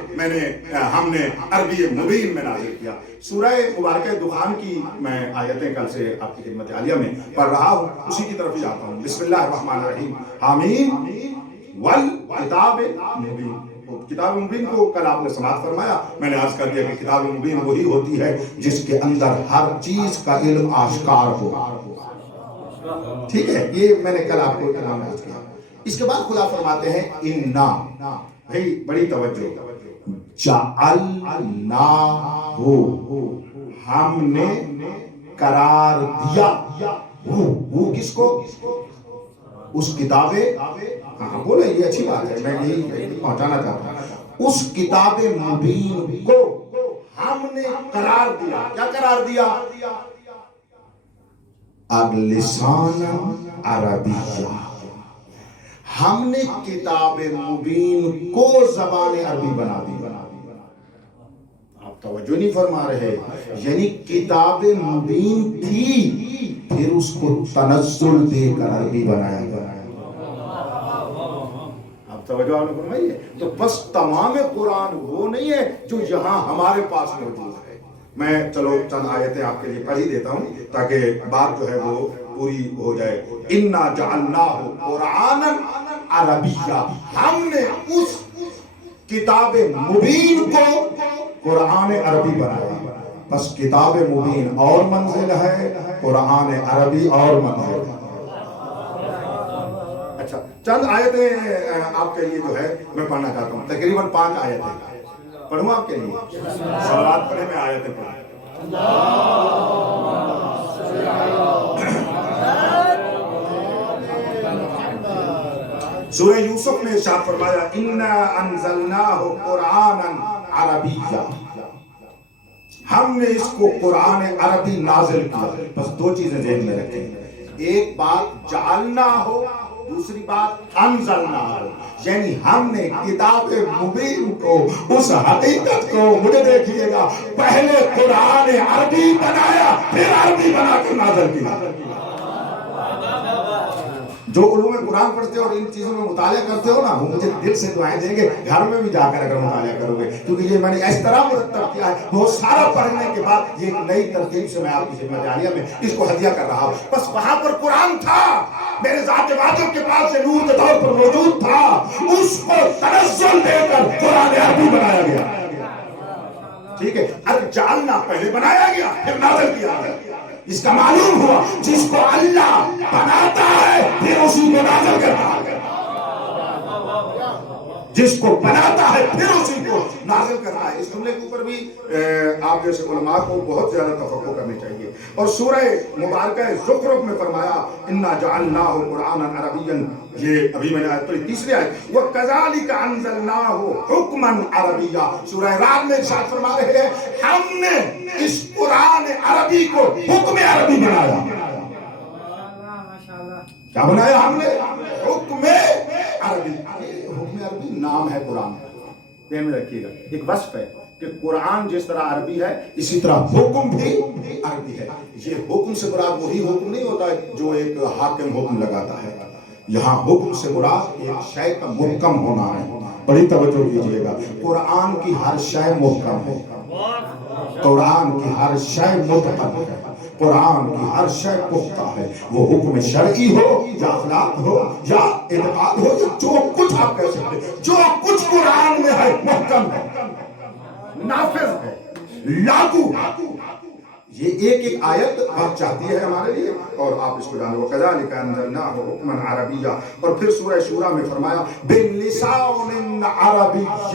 ہم نے عربی مبین میں نازل کیا۔ سورہ مبارکہ دخان کی میں آیتیں کل سے آپ کی خدمت عالیہ میں پڑھ رہا ہوں، اسی کی طرف ہی جاتا ہوں۔ بسم اللہ الرحمن الرحیم، حامیم والکتاب مبین۔ کتاب مبین کو کل آپ نے سماعت فرمایا، میں نے عرض کر دیا کہ کتاب مبین وہی ہوتی ہے جس کے اندر ہر چیز کا علم آشکار ہو۔ ٹھیک ہے، یہ میں نے کل آپ کو کلام عرض کیا۔ اس کے بعد خدا فرماتے ہیں انا، بھئی بڑی توجہ، جعلنا ہو، ہم نے قرار دیا، وہ کس کو؟ اس کتاب، ہاں بولے یہ اچھی بات ہے، میں یہی پہنچانا چاہتا ہوں، اس کتاب مبین کو ہم نے قرار دیا۔ کیا قرار دیا؟ لسان عربیہ، ہم نے کتاب مبین کو زبان عربی بنا دی۔ آپ توجہ نہیں فرما رہے، یعنی کتاب مبین تھی، پھر اس کو تنزل دے کر عربی بنایا گیا۔ آپ توجہ آپ نے فرمائی ہے؟ تو بس تمام قرآن وہ نہیں ہے جو یہاں ہمارے پاس موجود ہے۔ میں چلو چند آیتیں آپ کے لیے پڑھ ہی دیتا ہوں تاکہ بات جو ہے وہ پوری ہو جائے۔ انا جعلناہ قرآنا عربیہ، ہم نے اس کتاب مبین کو قرآن عربی بنایا۔ بس کتاب مبین اور منزل ہے، قرآن عربی اور منزل ہے۔ اچھا، چند آیتیں آپ کے لیے جو ہے میں پڑھنا چاہتا ہوں، تقریباً 5 آیتیں پڑھوں آپ کے لیے۔ صلوات پڑھیں، میں آیتیں پڑھوں۔ سورہ یوسف میں ارشاد فرمایا انا انزلناہ قرآنا عربیہ، ہم نے اس کو قرآن عربی نازل کیا۔ بس 2 چیزیں ذہن میں رکھیں، ایک بات جعلنا ہو، دوسری بات انزلنا ہو، یعنی ہم نے کتاب مبین کو، اس حقیقت کو، مجھے دیکھئے گا، پہلے قرآن عربی بنایا، پھر عربی بنا کے نازل کیا۔ جو علوم قرآن پڑھتے ہو اور ان چیزوں میں مطالعہ کرتے ہو نا، وہ مجھے دل سے دعائیں دیں گے گھر میں بھی جا کر اگر مطالعہ کرو گے، کیونکہ یہ میں نے اس طرح مرتب کیا ہے، بہت سارا پڑھنے کے بعد یہ ایک نئی ترتیب سے میں آپ کی خدمت عالیہ میں اس کو ہدیہ کر رہا ہوں۔ بس وہاں پر قرآن تھا، میرے ذات واجب کے پاس سے نور کے طور پر موجود تھا، اس کو تنزل دے کر قرآن عربی بنایا گیا۔ ٹھیک ہے، جعلنا پہلے بنایا گیا پھر نازل کیا گیا۔ اس کا معلوم ہوا جس کو اللہ بناتا ہے پھر اسی کو نازل کرتا ہے، جس کو بناتا ہے پھر اسی کو نازل کرتا ہے۔ اس جملے کے اوپر بھی آپ جیسے علماء کو بہت زیادہ تفقہ کرنی چاہیے۔ اور سورہ مبارکہ زخرف میں فرمایا انا جعلناہ قرآنا عربیا، یہ ابھی میں نے آیت پڑھی، تیسری آیت، وَكَذَلِكَ أَنزَلْنَاهُ حُكْمًا عَرَبِيًّا، سورہ رعد میں ارشاد فرما رہے ہیں ہم نے اس قرآن عربی کو حکم عربی بنایا۔ کیا بنایا ہم نے؟ حکم عربی۔ حکم عربی نام ہے قرآن، ذہن میں رکھیے گا، ایک وصف ہے کہ قرآن جس طرح عربی ہے اسی طرح حکم بھی عربی ہے۔ یہ حکم سے مراد وہی حکم نہیں ہوتا جو ایک حاکم حکم لگاتا ہے، یہاں حکم سے مراد ایک شے کا محکم ہونا ہے۔ بڑی توجہ کیجئے گا، قرآن کی ہر شے محکم ہے، قرآن کی ہر شے متقن ہے، قرآن کی ہر شے پختہ ہے، وہ حکم شرعی ہو یا اخلاق ہو یا اعتقاد ہو یا جو کچھ آپ کہہ سکتے ہیں، جو کچھ قرآن میں ہے محکم ہے، نافذ ہے، لاگو۔ یہ ایک ایک آیت بات چاہتی ہے ہمارے لیے، اور آپ اس کو جانو۔ وَكَذَلِكَ أَنزَلْنَاهُ حُكْمًا عَرَبِيًّا، اور پھر سورہ شورى میں فرمایا بِاللِّسَانٍ عَرَبِيٍّ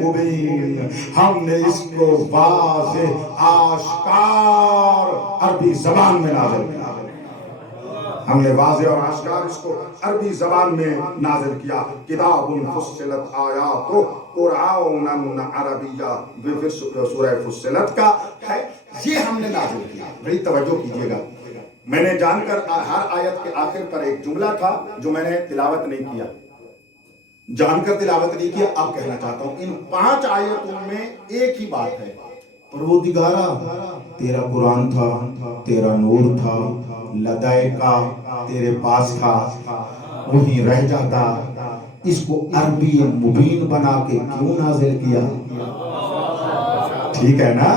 مُبِينٍ، ہم نے اس کو واضح آشکار عربی زبان میں نازل کیا، ہم نے واضح اور آشکار اس کو عربی زبان میں نازل کیا۔ کتاب فصلت آیاتہ قرآنا عربیہ، پھر سورہ فصلت کا ہے، یہ ہم نے نازل کیا۔ بڑی توجہ کیجئے گا، میں نے جان کر ہر آیت کے آخر پر ایک جملہ تھا جو میں نے تلاوت نہیں کیا، جان کر تلاوت نہیں کیا، اب کہنا چاہتا ہوں۔ ان 5 آیتوں میں ایک ہی بات ہے، پروردگارا تیرا قرآن تھا، تیرا نور تھا، لدائے کا تیرے پاس تھا، وہیں رہ جاتا، اس کو عربی مبین بنا کے کیوں نازل کیا؟ ٹھیک ہے نا،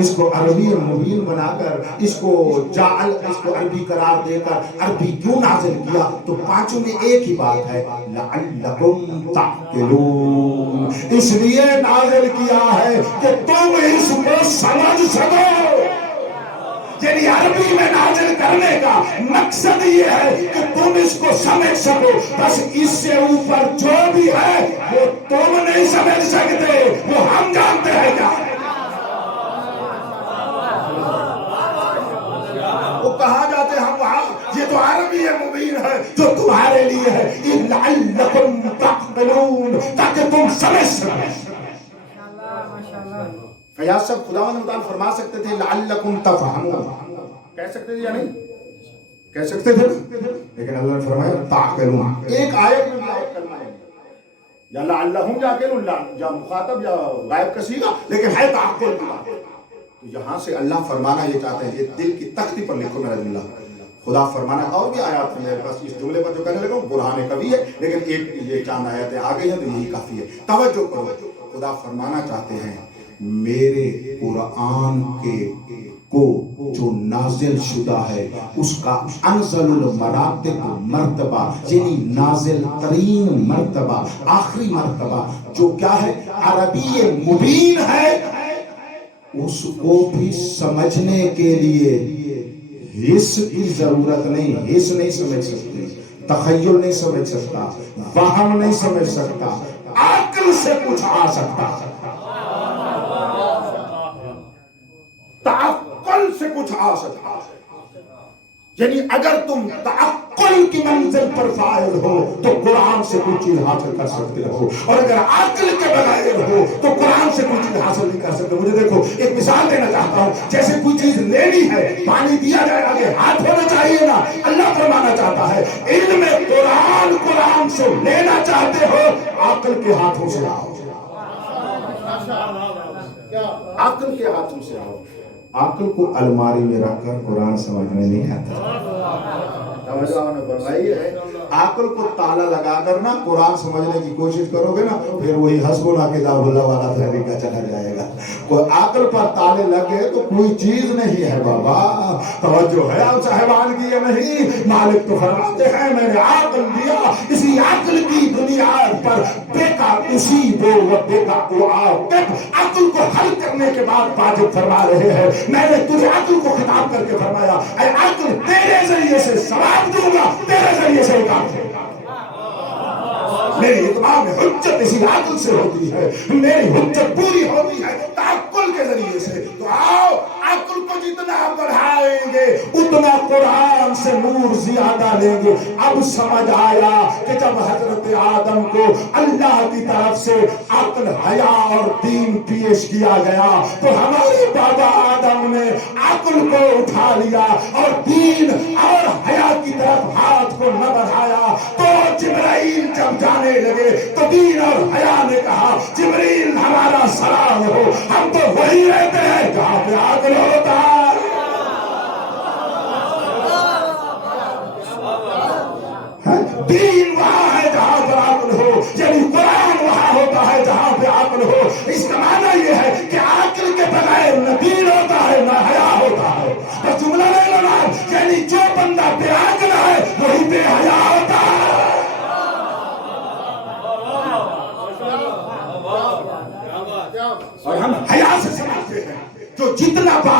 اس کو عربی مبین بنا کر اس کو جعل، اس کو عربی قرار دے کر عربی کیوں نازل کیا؟ تو 5 میں ایک ہی بات ہے، لعلکم تعقلون، اس لیے نازل کیا ہے کہ تم اس کو سمجھ سکو۔ یعنی عربی میں نازل کرنے کا مقصد یہ ہے کہ تم اس کو سمجھ سکو، بس اس سے اوپر جو بھی ہے وہ تم نہیں سمجھ سکتے، وہ ہم جانتے ہیں کیا۔ وہ کہاں جاتے ہیں ہم وہاں، یہ تو عربی مبین ہے جو تمہارے لیے ہے، لعلکم تعقلون، تاکہ تم سمجھ سکو۔ فیاض صاحب خداوند متعال فرما سکتے تھے لعلکم تفہمون، کہہ سکتے تھے یا نہیں کہہ سکتے تھے، لیکن اللہ نے فرمایا تعقلون۔ ایک آیت میں کلمہ ہے، یا لعلہم یعقلون، یا مخاطب یا غائب کا صیغہ، لیکن ہے تعقل کی بات۔ تو یہاں سے اللہ فرمانا یہ چاہتے ہیں، یہ دل کی تختی پر لکھو میرا جملہ، خدا فرمانا، اور بھی آیات ہیں بس اس جملے پر جو کہنے لگا برہان کبھی ہے، لیکن ایک یہ چاند آیتیں آ گئی ہیں تو یہی کافی ہے۔ توجہ کرو، خدا فرمانا چاہتے ہیں میرے قرآن کو جو نازل شدہ ہے اس کا انزل المراتب مرتبہ، یعنی نازل ترین مرتبہ، آخری مرتبہ جو کیا ہے، عربی مبین ہے، اس کو بھی سمجھنے کے لیے حس کی ضرورت نہیں، حس نہیں سمجھ سکتے، تخیل نہیں سمجھ سکتا، وہم نہیں سمجھ سکتا، عقل سے کچھ آ سکتا، تعقل سے کچھ آ سکتا۔ یعنی اگر تم تعقل کی منزل پر فائل ہو تو قرآن سے کچھ چیز حاصل کر سکتے ہو، اور اگر عقل کے بغیر ہو تو قرآن سے کچھ چیز حاصل نہیں کر سکتے۔ مجھے دیکھو ایک مثال دینا چاہتا ہوں، جیسے کوئی چیز لینی ہے، پانی دیا جائے آگے ہاتھ ہونا چاہیے نا، اللہ فرمانا چاہتا ہے علم قرآن سے لینا چاہتے ہو، عقل کے ہاتھوں سے آؤ، عقل کے ہاتھوں سے آؤ۔ عقل کو الماری میں رکھ کر قرآن سمجھنے نہیں آتا، عقل کو تالا لگا کر نا قرآن سمجھنے کی کوشش کرو گے نا، پھر وہی حسبنا کتاب اللہ والا طریقہ چلا جائے گا۔ کوئی عقل پر تالے لگے تو کوئی چیز نہیں ہے بابا، توجہ ہے آپ صاحبان کی یا نہیں؟ مالک تو فرماتے ہیں میں نے عقل دیا، اسی عقل کی بنیاد پر بیکا اسی عقل کو حل کرنے کے بعد واجب فرما رہے ہیں، میں نے تجھے عقل کو خطاب کر کے فرمایا اے عقل تیرے ذریعے سے ثواب دوں گا، تیرے ذریعے سے عقاب دوں گا۔ میری اتمام حجت اسی عقل سے ہوتی ہے، میری حجت پوری ہوتی ہے تعقل کے ذریعے سے۔ تو آؤ عقل کو جتنا بڑھائیں گے اتنا قرآن سے نور زیادہ لیں گے۔ اب سمجھ آیا کہ جب حضرت آدم کو اللہ کی طرف سے عقل، حیا اور دین پیش کیا گیا تو ہمارے بابا آدم نے عقل کو اٹھا لیا اور دین اور حیا کی طرف ہاتھ کو نہ بڑھایا۔ تو جبرائیل جب جانے لگے تو دین اور حیا نے کہا جبرائیل ہمارا سلام ہو، ہم تو وہی رہتے ہیں جہاں پہ عقل ہوتا ہے۔ دین وہاں ہے جہاں پر عقل ہو، یعنی قرآن وہاں ہوتا ہے جہاں پہ عقل ہو۔ اس کا معنی یہ ہے کہ عقل کے بغیر نہ دین ہوتا ہے نہ حیا ہوتا ہے۔ بس جملہ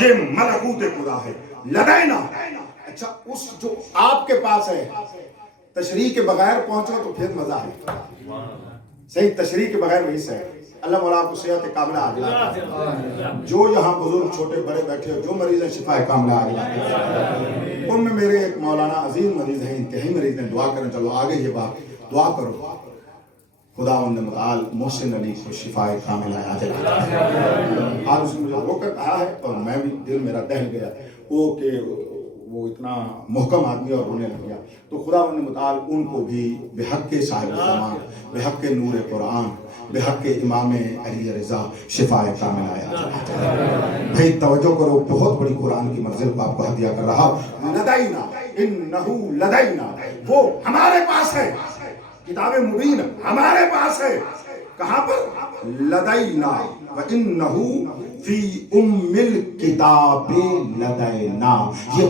یہ ملکوت خدا ہے لدینا. اچھا اس جو آپ کے پاس ہے تشریح کے بغیر پہنچو تو پھر مزہ ہے. صحیح تشریح کے بغیر وہی سے اللہ مولا آپ کو صحت کاملہ عاجلہ عطا. جو یہاں بزرگ چھوٹے بڑے بیٹھے ہو جو مریض ہیں شفا کاملہ عاجلہ عطا. ان میں میرے ایک مولانا عظیم مریض ہیں انتہائی مریض ہیں دعا کریں. چلو آگے یہ بات دعا کرو خداوند متعال محسن علی کو شفا کاملہ عاجلہ عطا. آج اس نے مجھے رو کر کہا ہے اور میں بھی دل میرا دہل گیا وہ کہ وہ اتنا محکم آدمی اور رونے لگ گیا. تو خداوند متعال ان کو بھی بحق صاحب زمان بحق نور قرآن بحق امام علی رضا شفا کاملہ عاجلہ. بھائی توجہ کرو بہت بڑی قرآن کی منزل کو آپ کو ہدیہ کر رہا. لدینا انہو لدینا وہ ہمارے پاس ہے. کتاب مبین ہمارے پاس ہے. کہاں پر؟ لدینا وَإِنَّهُ فی ام الکتاب لدینا. یہ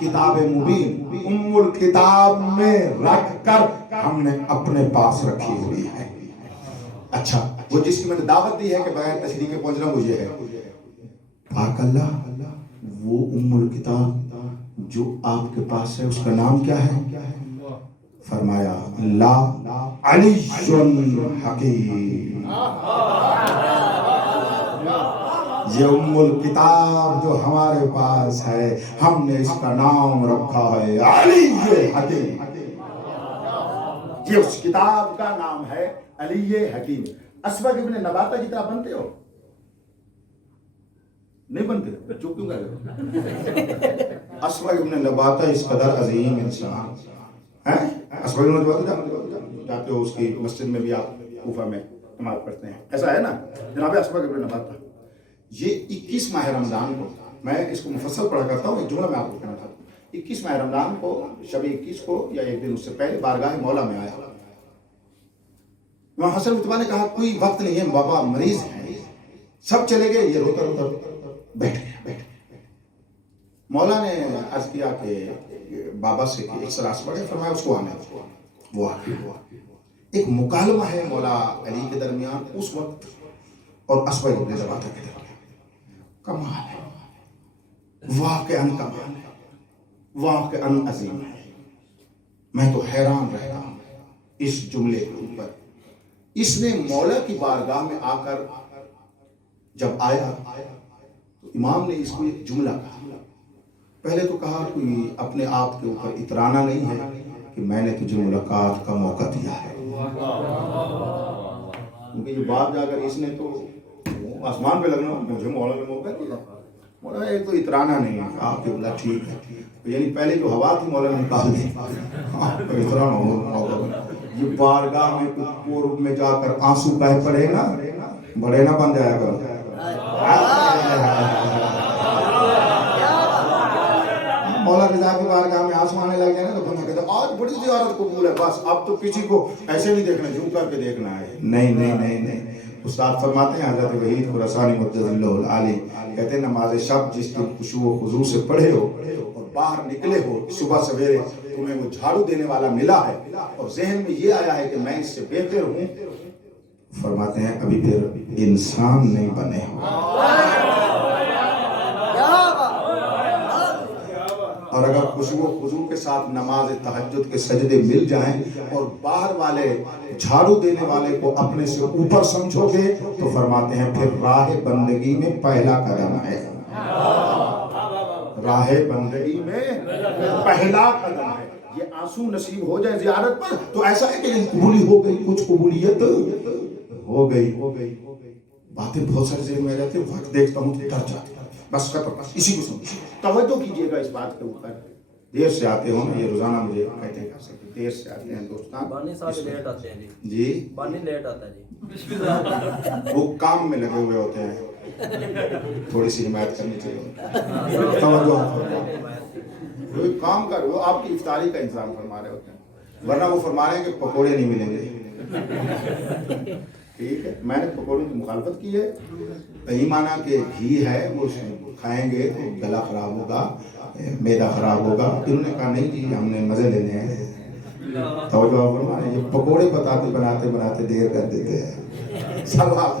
کتاب مبین ام الکتاب میں رکھ کر ہم نے اپنے پاس رکھی ہوئی ہے. اچھا وہ جس کی میں نے دعوت دی ہے کہ بغیر تشریح کے پہنچنا وہ یہ ہے پاک اللہ وہ ام الکتاب جو آپ کے پاس ہے اس کا نام کیا ہے؟ فرمایا لا علی حکیم. یہ ام الکتاب جو ہمارے پاس ہے ہم نے اس کا نام رکھا ہے علی حکیم. یہ اس کتاب کا نام ہے علی حکیم. اسبغ ابن نباتہ جتنا بنتے ہو نہیں بنتے بچوں کیوں کر رہے ہو؟ اسبغ ابن نباتہ اس قدر عظیم انسان ہے. اسبغ ابن نباتہ جاتے ہو اس کی مسجد میں بھی آپ کوفہ میں نماز پڑھتے ہیں ایسا ہے نا جناب اسبغ ابن نباتہ. یہ 21 ماہ رمضان کو میں اس کو مفصل پڑھا کرتا ہوں. ایک جملہ میں آپ کو کہنا چاہتا ہوں. 21 ماہ رمضان کو شب 21 کو یا ایک دن اس سے پہلے بارگاہ مولا میں آیا. امام حسن متبا نے کہا کوئی وقت نہیں ہے بابا مریض ہیں. سب چلے گئے یہ روتا روتا بیٹھ گیا. مولا نے عرض کیا کہ بابا سے کہ ایک سراس پڑھے. فرمایا اس کو آنے وہ آ گیا. ایک مکالمہ ہے مولا علی کے درمیان اس وقت اور اسبغ ابن نباتہ کے درمیان. کمال ہے واقعاً کمال ہے واقعاً عظیم ہے. میں تو حیران رہ رہا ہوں اس جملے کے اوپر. اس نے مولا کی بارگاہ میں آ کر جب آیا تو امام نے اس کو ایک جملہ کہا. پہلے تو کہا کوئی اپنے آپ کے اوپر اترانا نہیں ہے کہ میں نے تجھے ملاقات کا موقع دیا ہے. کیونکہ یہ بات جا کر اس نے تو آسمان پہ لگنا مجھے مولا نے موقع دیا. مولا ایک تو اترانا نہیں ہے آپ کے بلا ٹھیک ہے یعنی پہلے جو ہوا تھی مولا نے نکال دی. اترانا موقع یہ بارگاہ میں کچھ پورب میں جا کر آنسو بہہ پڑے نا بڑے نہ بن جایا کرو. مولا رضا کی بارگاہ میں آنسو آنے لگ جائے نا تو بندہ کہتا آج بڑی زیارت قبول ہے بس اب تو کسی کو ایسے نہیں دیکھنا جھوم کر کے دیکھنا ہے. نہیں نہیں نہیں نہیں. استاد فرماتے ہیں حضرت وحید خراسانی مجدد اللہ العالی کہتے ہیں نماز شب جس دن خشوع و خضوع سے پڑھے ہو اور باہر نکلے ہو صبح سویرے تمہیں وہ جھاڑو دینے والا ملا ہے اور ذہن میں یہ آیا ہے کہ میں اس سے بہتر ہوں. فرماتے ہیں ابھی پھر انسان نہیں بنے ہو. اور اگر خشوع و خضوع کے ساتھ نماز تہجد کے سجدے مل جائیں اور باہر والے جھاڑو دینے والے کو اپنے سے اوپر سمجھو گے تو فرماتے ہیں پھر راہ بندگی میں پہلا قدم ہے. راہ بندگی میں پہلا قدم ہے. یہ آنسو نصیب ہو جائے زیارت پر تو ایسا ہے کہ قبولی ہو گئی کچھ قبولیت ہو گئی. باتیں بہت ساری ذہن میں رہتی وقت دیکھتا ہوں تو ڈر جاتی بس ختم اسی کو سمجھ. توجہ کیجئے گا اس بات کے اوپر. دیر سے آتے ہو نا یہ روزانہ مجھے کہتے ہیں دیر سے آتے ہیں دوستان. بانی صاحب لیٹ آتے ہیں جی بانی لیٹ آتا ہے جی وہ کام میں لگے ہوئے ہوتے ہیں تھوڑی سی حمایت کرنی چاہیے. توجہ کوئی کام کر وہ آپ کی افطاری کا انتظام فرما رہے ہوتے ہیں ورنہ وہ فرما رہے ہیں کہ پکوڑے نہیں ملیں گے. ٹھیک ہے میں نے پکوڑوں کی مخالفت کی ہے. یہی مانا کہ گھی ہے وہ کھائیں گے تو گلا خراب ہوگا معدہ خراب ہوگا. انہوں نے کہا نہیں جی ہم نے مزے لینے ہیں. توجہ فرمائیں یہ پکوڑے بناتے بناتے دیر کر دیتے ہیں. سب آپ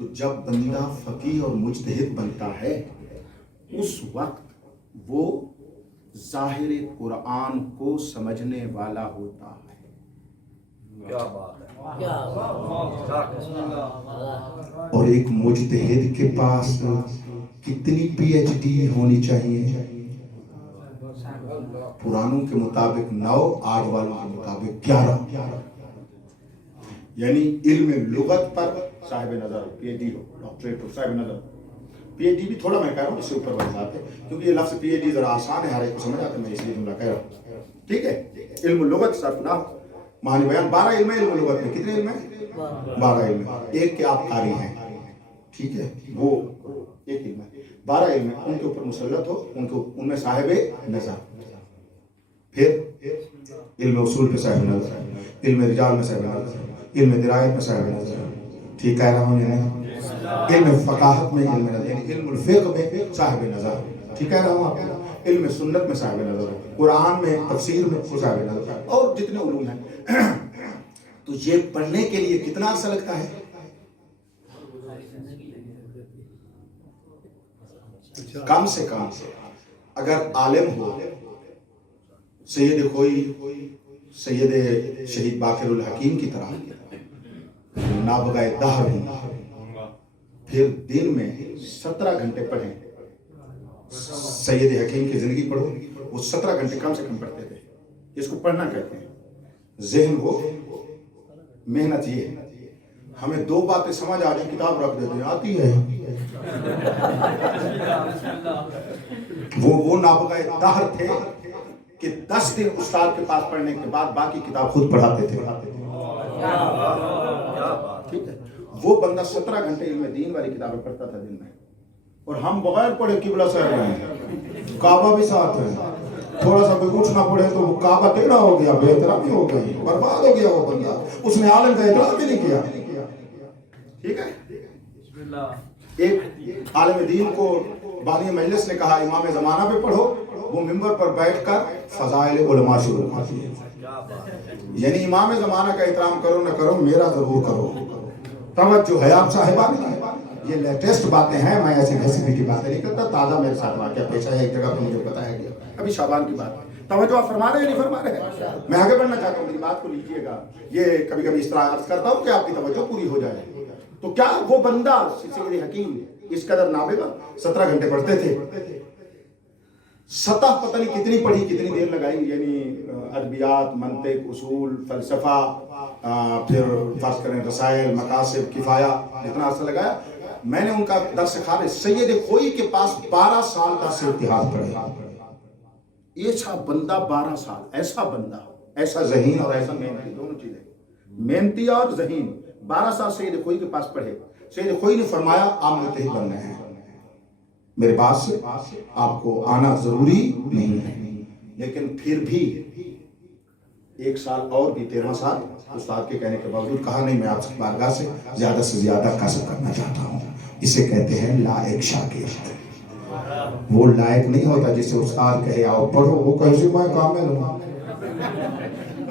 تو جب بندہ فقیہ اور مجتہد بنتا ہے اس وقت وہ ظاہر قرآن کو سمجھنے والا ہوتا ہے. کیا بات ہے. اور ایک مجتہد کے پاس کتنی پی ایچ ڈی ہونی چاہیے؟ پرانوں کے مطابق 9، آج والوں کے مطابق 11. یعنی علم لغت پر صاحب نظر پی ایچ ڈی ہو، ڈاکٹریٹ ہو، صاحب نظر. پی ایچ ڈی بھی تھوڑا میں کہہ رہا ہوں، اس سے اوپر والی بات ہے، کیونکہ یہ لفظ پی ایچ ڈی ذرا آسان ہے، ہر ایک کو سمجھ آتا ہے، میں اس لیے جملہ کہہ رہا ہوں. ٹھیک ہے. علم لغت، صرف نحو، معنی بیان، 12 علم ہے. علم لغت میں کتنے علم ہیں؟ 12 علم ہے. ایک کے آپ قاری ہیں، ٹھیک ہے، وہ ایک علم ہے. 12 علم ہے، ان کے اوپر مسلط ہو، ان میں صاحب نظر. پھر علم اصول پہ صاحب نظر، علم رجال میں صاحب نظر، علم درایت میں صاحب نظر. ٹھیک کہہ رہا ہوں یا نہیں؟ علم فقاہت میں علم نظر، یعنی علم الفقہ میں صاحب نظر. ٹھیک کہہ رہا ہوں آپ کو؟ علم سنت میں صاحب نظر، قرآن میں، تفسیر میں صاحب نظر، اور جتنے علوم ہیں. تو یہ پڑھنے کے لیے کتنا عرصہ لگتا ہے؟ کم سے کم اگر عالم ہو، سید کوئی، سید شہید باقر الحکیم کی طرح نابغہ دہر ہوں، پھر دن میں 17 گھنٹے پڑھیں. سید حکیم کی زندگی پڑھو، وہ 17 گھنٹے کم سے کم پڑھتے تھے. اس کو پڑھنا کہتے ہیں. ذہن وہ محنت یہ ہے. ہمیں 2 باتیں سمجھ آ جائیں، کتاب رکھ دیتے ہیں، آتی ہے. وہ نابغہ دہر تھے کہ 10 دن استاد کے پاس پڑھنے کے بعد باقی کتاب خود پڑھاتے تھے. ٹھیک ہے. وہ بندہ 17 گھنٹے علم دین والی کتابیں پڑھتا تھا دن میں. اور ہم بغیر پڑھے قبلہ صاحب ہیں، کعبہ بھی ساتھ ہے. تھوڑا سا کوئی اٹھنا پڑے تو وہ کعبہ ٹیڑھا ہو گیا، بے احترامی ہو گئی، برباد ہو گیا وہ بندہ. اس نے عالم کا احترام بھی نہیں کیا. ٹھیک ہے. ایک عالم دین کو بانی مجلس نے کہا امام زمانہ پہ پڑھو، وہ ممبر پر بیٹھ کر فضائل علماء شروع کر دیے. یعنی امام زمانہ کا احترام کرو نہ کرو، میرا ضرور کرو. توجہ ہے آپ صاحبان، یہ لیٹسٹ باتیں ہیں، میں ایسی ریسیپی کی باتیں نہیں کرتا. تازہ میرے ساتھ واقعہ پیش ہے، ایک جگہ پہ مجھے بتایا گیا، ابھی شعبان کی بات ہے. توجہ آپ فرما رہے ہیں نہیں فرما رہے ہیں؟ میں آگے بڑھنا چاہتا ہوں، میری بات کو لیجیے گا. یہ کبھی کبھی اس طرح عرض کرتا ہوں کہ آپ کی توجہ پوری ہو جائے. تو کیا وہ بندہ سید حکیم اس قدر نابغہ 17 گھنٹے پڑھتے تھے. سطح پتہ نہیں کتنی پڑھی، کتنی دیر لگائی، یعنی ادبیات، منطق، اصول، فلسفہ، پھر فرض کریں رسائل، مقاصد، کفایہ، جتنا عرصہ لگایا. میں نے ان کا درس خارج سید کوئی کے پاس 12 سال درس اتحاد پڑھا. ایسا بندہ 12 سال، ایسا بندہ، ایسا ذہین اور ایسا محنتی، دونوں چیزیں، محنتی اور ذہین. 12 سال سید کوئی کے پاس پڑھے. سید کوئی نے فرمایا آپ مجتہد بننے ہیں، میرے پاس آپ کو آنا ضروری نہیں ہے. لیکن پھر بھی 1 سال اور بھی 13 سال استاد کے کہنے کے باوجود کہا نہیں، میں آپ سے بارگاہ سے زیادہ کسب کرنا چاہتا ہوں. اسے کہتے ہیں لائق شاگرد. وہ لائق نہیں ہوتا جسے استاد کہے آؤ پڑھو، وہ کہے سے میں کامل ہوں.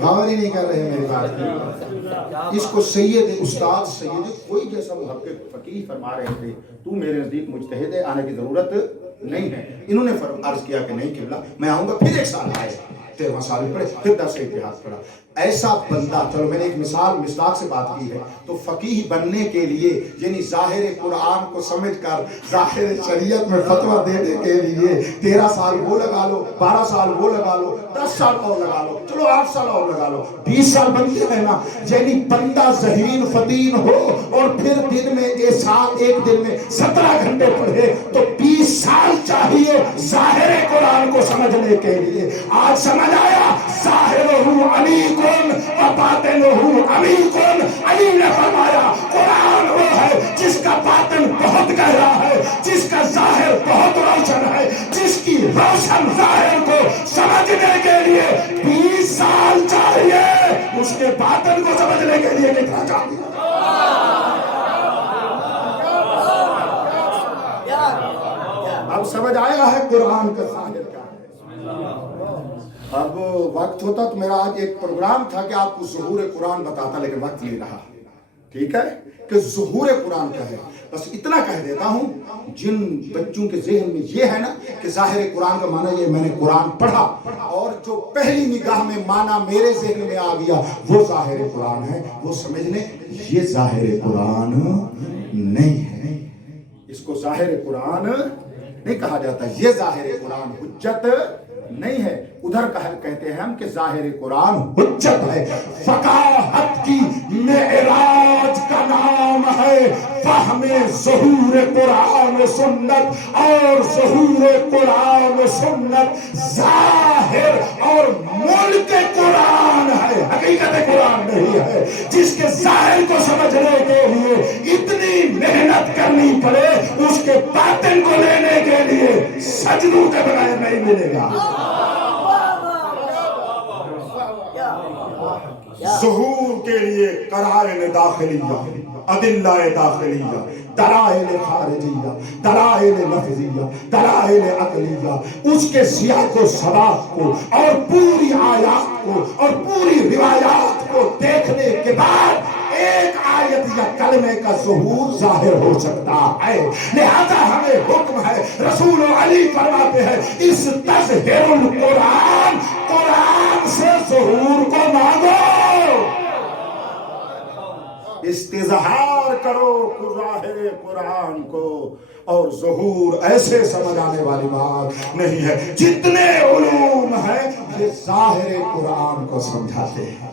غور ہی نہیں کر رہے میری بات کی. اس کو سید استاد سید کوئی جیسا محقق فقیہ فرما رہے تھے، تو میرے نزدیک مجتہد ہے، آنے کی ضرورت نہیں ہے. انہوں نے عرض کیا کہ نہیں قبلہ میں آؤں گا. پھر 1 سال آئے، 13 سال پڑھے، پھر درس اتحاد پڑھا. ایسا بندہ، چلو میں نے ایک مصداق سے بات کی ہے. تو فقیہ بننے کے لیے یعنی ظاہر قرآن کو سمجھ کر ظاہر شریعت میں فتویٰ دینے کے لیے 13 سال وہ لگا لو، 12 سال وہ لگا لو، 10 سال اور لگا لو، چلو 8 سال اور لگا لو، 20 سال بنتے ہیں نا. یعنی بندہ ذہین فطین ہو اور پھر دن میں ایک دن میں 17 گھنٹے پڑھے تو 20 سال چاہیے ظاہر قرآن کو سمجھنے کے لیے. آج سمجھ آیا ظاہرہ علیکم وباطنہ علیکم. علی نے فرمایا قرآن وہ ہے جس کا باطن بہت گہرا ہے، جس کا ظاہر بہت روشن ہے، جس کی روشن ظاہر کو سمجھنے کے لیے 20 سال چاہیے، اس کے باطن کو سمجھنے کے لیے کتنا چاہیے؟ اب سمجھ آیا ہے قرآن کا ظاہر کیا ہے. اب وقت ہوتا تو میرا آج ایک پروگرام تھا کہ آپ کو ظہور قرآن بتاتا، لیکن وقت نہیں رہا. ٹھیک ہے کہ ظہور قرآن کیا ہے. بس اتنا کہہ دیتا ہوں، جن بچوں کے ذہن میں یہ ہے نا کہ ظاہر قرآن کا معنی یہ میں نے قرآن پڑھا اور جو پہلی نگاہ میں معنی میرے ذہن میں آ گیا وہ ظاہر قرآن ہے، وہ سمجھ لیں یہ ظاہر قرآن نہیں ہے. اس کو ظاہر قرآن نہیں کہا جاتا. یہ ظاہر قرآن حجت نہیں ہے. ادھر کہتے ہیں ہم کہ ظاہر قرآن حجت ہے. فقاہت کی معراج کا نام ہے فہم ظہور قرآن سنت، اور ظہور قرآن سنت ظاہر اور ملک قرآن ہے، حقیقت قرآن نہیں ہے. جس کے ظاہر کو سمجھنے کے لیے اتنی محنت کرنی پڑے اس کے باطن کو لینے کے لیے سجدوں کے بغیر نہیں ملے گا. ظہور کے لیے قرائن داخلیہ، ادلہ داخلیہ، دلائل خارجیہ، دلائل لفظیہ، دلائل عقلیہ، اس کے سیاق و سباق کو اور پوری آیات کو اور پوری روایات کو دیکھنے کے بعد ایک آیت یا کلمے کا ظہور ظاہر ہو سکتا ہے. لہذا ہمیں حکم ہے، رسول علی فرماتے ہیں استظہر القرآن، قرآن سے ظہور کو مانگو، استظہار کرو ظاہر قرآن کو. اور ظہور ایسے سمجھ آنے والی بات نہیں ہے. جتنے علوم ہیں یہ ظاہر قرآن کو سمجھاتے ہیں،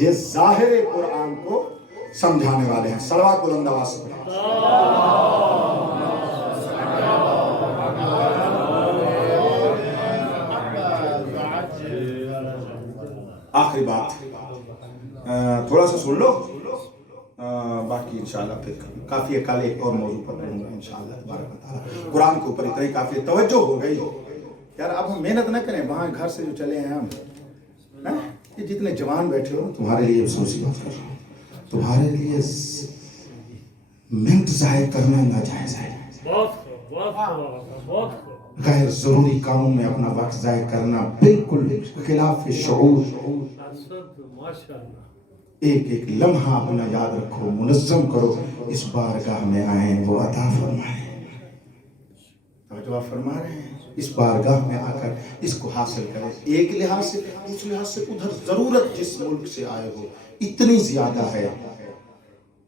یہ ظاہر قرآن کو سمجھانے والے ہیں. صلوات بلند آواز سے آخری بات تھوڑا سا سن لو، باقی انشاءاللہ پھر کافی ہے. کل ایک اور موضوع پر پڑھوں گا انشاءاللہ تبارک و تعالیٰ. قرآن کے اوپر اتنی کافی توجہ ہو گئی یار. اب ہم محنت نہ کریں، وہاں گھر سے جو چلے ہیں ہم، یہ جتنے جوان بیٹھے ہو تمہارے لیے افسوسی بات کر رہا ہوں، تمہارے لیے منٹ ضائع کرنا ناجائز ہے. غیر ضروری کاموں میں اپنا وقت ضائع کرنا بالکل خلاف شعور. ایک ایک لمحہ اپنا یاد رکھو، منظم کرو. اس بارگاہ میں آئیں وہ عطا فرمائیں. توجہ فرما رہے ہیں؟ اس بارگاہ میں آ کر اس کو حاصل کریں. ایک لحاظ سے اس لحاظ سے ادھر ضرورت جس ملک سے آئے ہو اتنی زیادہ ہے،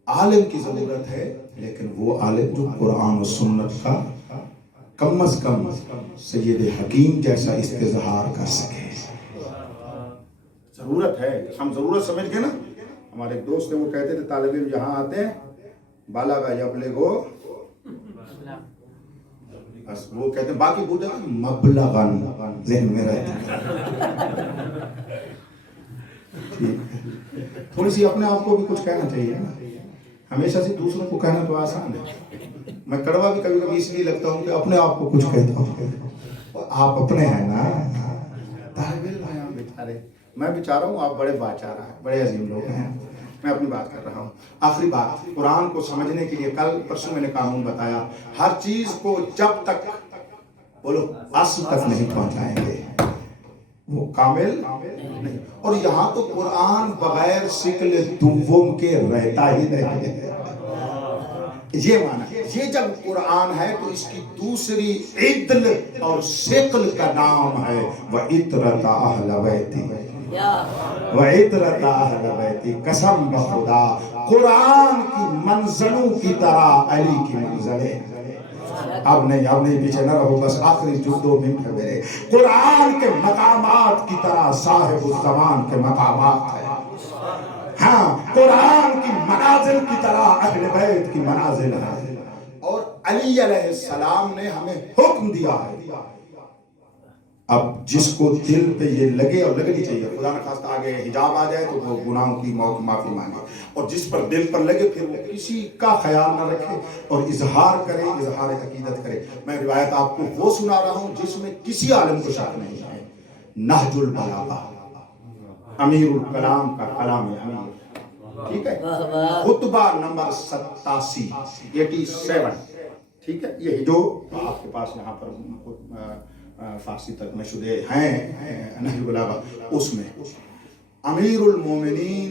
عالم کی ضرورت ہے، لیکن وہ عالم جو قرآن و سنت کا کم از کم سید حکیم جیسا استظہار کر سکے. ضرورت ہے. ہم ضرورت سمجھ گئے نا. ہمارے ایک دوست ہیں وہ کہتے تھے طالب علم یہاں آتے ہیں بالا کا یبلغو، بس وہ کہتے ہیں باقی بوجھا مبلغن ذہن میں رہتا ہے. تھوڑی سی اپنے آپ کو بھی کچھ کہنا چاہیے نا. ہمیشہ سے دوسروں کو کہنا تو آسان ہے. میں کڑوا بھی کبھی کبھی اس لیے لگتا ہوں کہ اپنے آپ کو کچھ کہتا ہوں. آپ اپنے ہیں نا، طالب علم ہیں آپ بیچارے. میں بیچارہ ہوں، آپ بڑے باچارہ ہیں، بڑے عظیم لوگ ہیں. میں اپنی بات کر رہا ہوں. آخری بات، قرآن کو سمجھنے کے لیے کل پرسوں میں نے قانون بتایا، ہر چیز کو جب تک بولو اصل تک نہیں پہنچائیں گے وہ کامل نہیں. اور یہاں تو قرآن بغیر شکل دوم کے رہتا ہی نہیں ہے. یہ معنی، یہ جب قرآن ہے تو اس کی دوسری عدل اور شکل کا نام ہے وَعِطْرَةَ أَهْلَ بَيْتِ، وَعِطْرَةَ أَهْلَ بَيْتِ. قسم بخدا قرآن کی منزلوں کی طرح علی کی منزلیں. اب نہیں پیچھے نہ رہو، بس آخری جو 2 منٹ ہے میرے. قرآن کے مقامات کی طرح صاحب الزمان کے مقامات ہیں. ہاں، قرآن کی منازل کی طرح اہل بیت کی منازل ہے. اور علی علیہ السلام نے ہمیں حکم دیا ہے. اب جس کو دل پہ یہ لگے، اور لگنی چاہیے، خدا نہ خواستہ آگے حجاب آ جائے تو وہ گناہوں کی معافی مانگے، اور جس پر دل پر لگے پھر وہ کسی کا خیال نہ رکھے اور اظہار کرے، اظہار عقیدت کرے. میں روایت آپ کو وہ سنا رہا ہوں جس میں کسی عالم کو شک نہیں ہے. نہج البلاغہ، امیر الکلام کا کلام امیر، ٹھیک ہے. خطبہ نمبر 87 ٹھیک ہے. یہ جو آپ کے پاس یہاں پر فارسی ترجمہ شدہ ہیں نہج البلاغہ، اس میں امیر المومنین